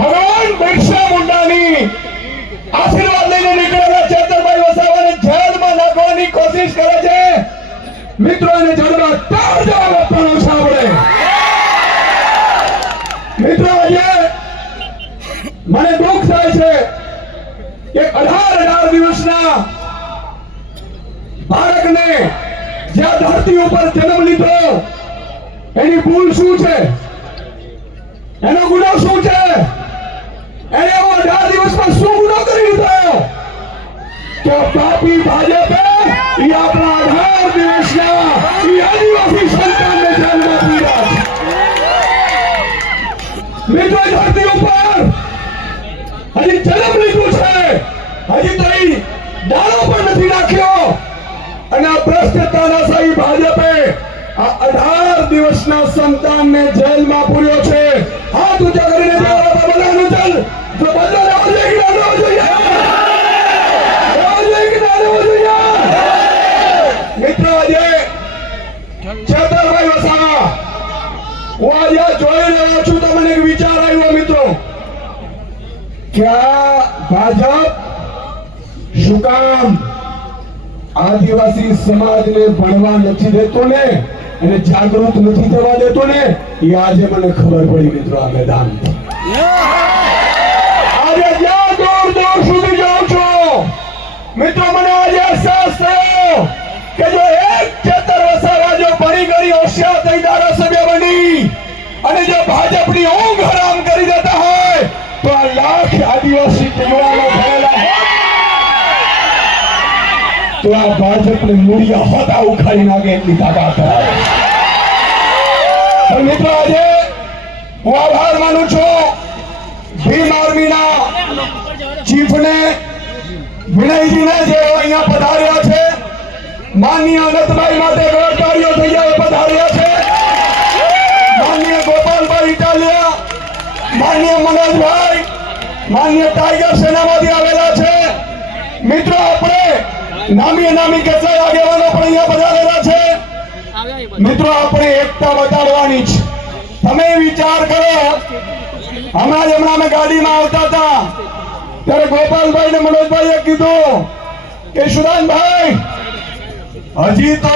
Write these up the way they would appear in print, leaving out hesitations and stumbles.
ભગવાન બિરસા મુંડાની આશીર્વાદ લઈને નીકળેલા ચેતરભાઈ વસાવાને જેલમાં નાખવાની કોશિશ કરે છે મિત્રો. એને જડમાં તાર જવાબ આપવાનો છે આપણે મિત્રો. આજે મને દુઃખ થાય છે કે 18 દિવસના બાળકને જ્યાં ધરતી ઉપર જન્મ લીધો એની ભૂલ શું છે, એનો ગુનો શું છે, એને 18 દિવસમાં શું ગુનો કરી લીધો કે પાપી ભાજપે એ આપણા 18 દિવસના એ આદિવાસી સંતાનને જેલમાં પૂર્યા છે. મિત્રો ધરતી ઉપર હજી જન્મ લીધું છે, હજી તો દાડો પણ નથી નાખ્યો અને આ ભ્રષ્ટ તાનાશાહી ભાજપે આ 18 દિવસના સંતાનને જેલમાં પૂર્યો છે. હાથ ઊંચા કરીને બધાનું ચાલ જો બદલો લેવો જોઈએ કે ના લેવો જોઈએ, લેવો જોઈએ કે ના લેવો જોઈએ. મિત્રો આજે ચેતરભાઈ વસાવા હું આજે જોઈ રહ્યો છું તો મને એક વિચાર આવ્યો મિત્રો કે આ ભાજપ શું કામ આદિવાસી સમાજને ભણવા નથી દેતો ને અને જાગૃત નથી થવા દેતો ને એ આજે મને ખબર પડી મિત્રો. આ મેદાન આજે જ્યાં દૂર દૂર સુધી જાઉં છું મિત્રો મને આજે અહેસાસ થયો કે જો એક ચેતર વસાવા જો ભણી ગણી હોશિયાર થઈ ધારાસભ્ય બની અને જો ભાજપની ઊંઘ હરામ કરી દેતા હોય તો આ લાખ આદિવાસી યુવાનો થયેલા હોય તો આ ભાજપને મૂળિયા હોતા ઉખાડી નાખે એટલી તાકાત ધરાવે. પણ મિત્રો આજે હું આભાર માનું છું ભીમ આર્મીના ચીફને વિનયજીને જે અહીંયા પધાર્યા છે, માનનીય અનંતભાઈ માટે ગૌરવકારીઓ થઈ જાય પધાર્યા છે, માનનીય ગોપાલભાઈ ઇટાલિયા, માનનીય મનોજભાઈ, માનનીય ટાઈગર સેનામાંથી આવેલા છે. મિત્રો આપણે નામી કેટલાય આગેવાનો પણ અહીંયા પધારેલા છે. મિત્રો આપણે એકતા બતાડવાની છે. તમે વિચાર કરો, હમણાં અમે ગાડીમાં આવતા હતા ત્યારે ગોપાલભાઈ ને મનોજભાઈએ કીધું કે સુદાનભાઈ હજી તો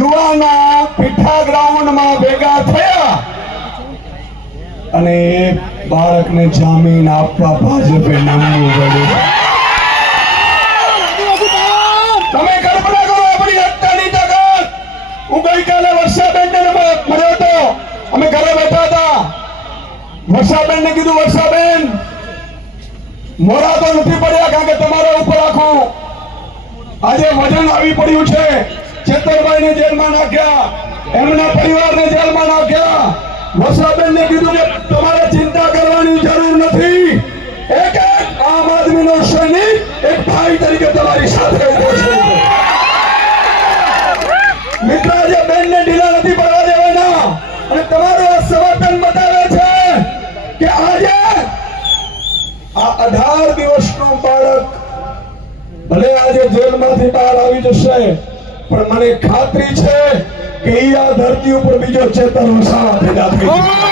યુવાના પીઠા ગ્રાઉન્ડમાં ભેગા થયા અને બાળકને જામીન આપવા ભાજપે નામવું પડ્યું. તમે કલ્પના કરો આપણી એકતાની તાકાત. હું ગઈકાલે વર્ષાબેનને મળ્યો હતો, અમે ઘરે બેઠા હતા. વર્ષાબેનને કીધું વર્ષાબેન મોડા તો નથી પડ્યા કારણ કે તમારા ઉપર આખું આજે વજન આવી પડ્યું છે. ચેતરભાઈને જેલમાં નાખ્યા, એમના પરિવારને જેલમાં નાખ્યા. વર્ષાબેનને કીધું કે તમારે ચિંતા કરવાની જરૂર નથી, એક એક આમ આદમીનો સૈનિક એક ભાઈ તરીકે તમારી સાથે ઉભો છે. મિત્ર આજે બેનને ઢીલા નથી પડવા દેવાના અને તમારું આ સમર્થન બતાવે છે કે આજે આ 18 દિવસનું બાળક ભલે આજે જેલમાંથી બહાર આવી જશે પણ મને ખાતરી છે કે આ ધરતી ઉપર બીજો ચેતર વસાવા પેદા થઈ જશે.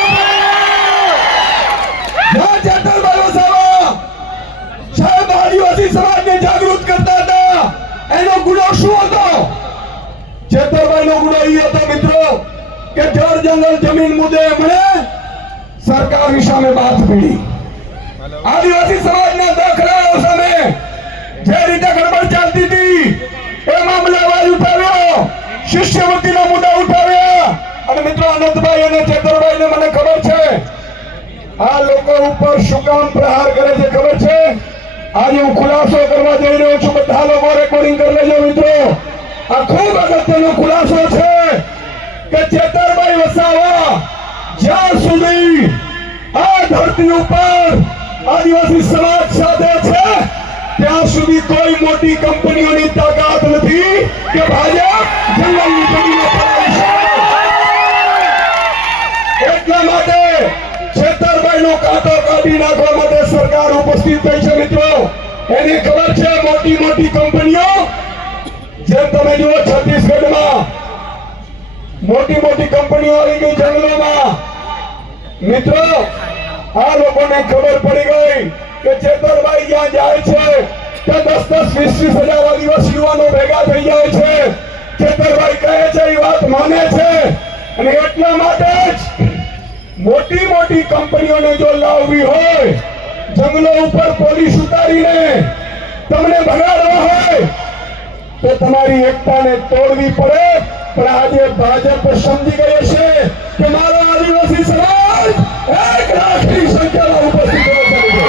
ચેતરભાઈ વસાવા સાહેબ આદિવાસી સમાજને જાગૃત કરતા હતા. એનો ગુનો શું હતો? ચેતરભાઈ નો ગુનો એ હતો મિત્રો કે જળ જંગલ જમીન મુદ્દે મને સરકારની સામે વાત પડી. આદિવાસી સમાજના દાખલાઓ સામે જે રીતે ગડબડ ચાલતી હતી એ મામલે અવાજ ઉઠાવ્યો, શિષ્યવૃત્તિનો મુદ્દા ઉઠાવ્યા. અને મિત્રો અનંતભાઈ અને ચેતરભાઈને મને ખબર છે આ લોકો ઉપર શું કામ પ્રહાર કરે છે ખબર છે? આજે હું ખુલાસો કરવા જઈ રહ્યો છું. બધા લોકો રેકોર્ડિંગ કરી લેજો મિત્રો. આ ખૂબ અગત્યનો ખુલાસો છે કે ચેતરભાઈ વસાવા જ્યાં સુધી આ ધરતી ઉપર આદિવાસી સમાજ સાથે છે ત્યાં સુધી કોઈ મોટી કંપનીઓની તાકાત નથી કે ભાજપ જંગલની જમીનો પડાવી શકે. એટલા માટે ચેતરભાઈનો કાંટો કાઢી નાખવા માટે સરકાર ઉપસ્થિત થઈ છે મિત્રો. એને ખબર છે મોટી મોટી કંપનીઓ જેમ તમે જુઓ છત્તીસગઢમાં મોટી મોટી કંપનીઓ આવી ગઈ જંગલોમાં. મિત્રો આ લોકોને ખબર પડી ગઈ કે ચેતરભાઈ જ્યાં જાય છે ત્યાં 10-10, 20-20 હજાર આદિવાસી યુવાનો ભેગા થઈ જાય છે. ચેતરભાઈ કહે છે એ વાત માને છે અને એટલા માટે જ મોટી મોટી કંપનીઓને જો લાવવી હોય, જંગલો ઉપર પોલીસ ઉતારીને તમને ભગાડવા હોય તો તમારી એકતાને તોડવી પડે. પણ આજે ભાજપ સમજી ગયો છે કે મારો આદિવાસી સમાજ 1 લાખની સંખ્યામાં ઉપસ્થિત હોવો જોઈએ.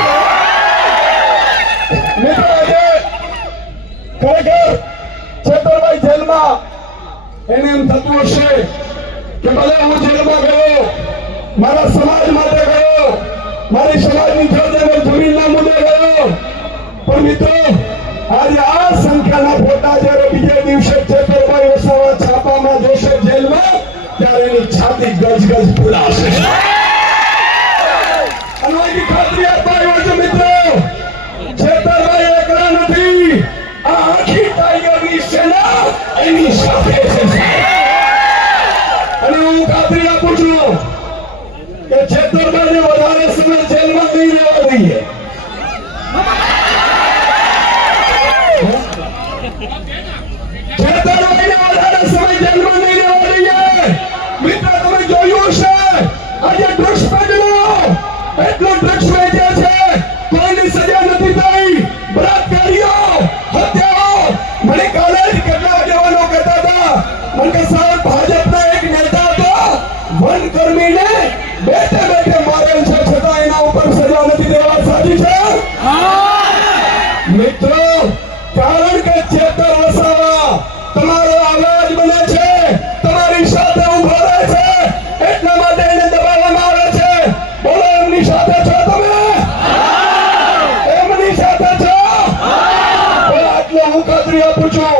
મિત્રો આજે ખરેખર ચેતરભાઈ જેલમાં એને એમ થતું હશે કે ભલે હું જેલમાં ગયો, મારા સમાજ માટે ગયો, મારી સમાજની જમીનના મુદ્દે ગયો, પણ મિત્રો આજે આ સંખ્યાના ફોટા જ્યારે બીજે દિવસે ચેતરભાઈ વસાવા છાપામાં જોશે જેલમાં, ત્યારે એની છાતી ગજ ફૂલાશે. અને એની ખાતરી અપાયો છે મિત્રો, ચેતરભાઈ એકલા નથી, આ આખી ટાઈગરની સેના એની સાથે છે. અને હું ખાતરી આપું છું કે ચેતરભાઈને વધારે સમય જેલમાં નહીં રહેવા દઈએ. ચેતરભાઈને વધારે સમય જેલમાં નહીં રહેવા દઈએ. મિત્ર તમે જોયું હશે આજે ડ્રગ્સ પેડલો એટલો ડ્રગ્સ વેચે છે, કોઈની સજા નથી થઈ. બળાત્કારીઓ, હત્યાઓ. મને કાલે જ કેટલા આગેવાનો કહેતા હતા, મને કે સાહેબ ભાજપના એક નેતા તો વનકર્મીને બેઠે બેઠે મારેલ છે, છતાં એના ઉપર સજા નથી દેવા. સાચી છે મિત્રો? કારણ કે ચેતર વસાવા તમારો અવાજ બને છે, તમારી સાથે ઉભો રહે છે, એટલા માટે એને દબાવવામાં આવે છે. બોલો, એમની સાથે છો તમે? એમની સાથે છો? પણ આટલો હું ખાતરી આપું છું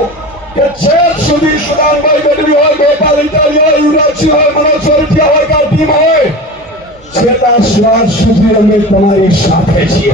કે છેક સુધી સુદાનભાઈ ગઢવી હોય, ગોપાલ ઇટાલી હોય, યુવરાજસિંહ હોય, મનોજ સોરઠિયા હોય, કાર ટીમ હોય, છેલ્લા શ્વાસ સુધી અમે તમારી સાથે છીએ.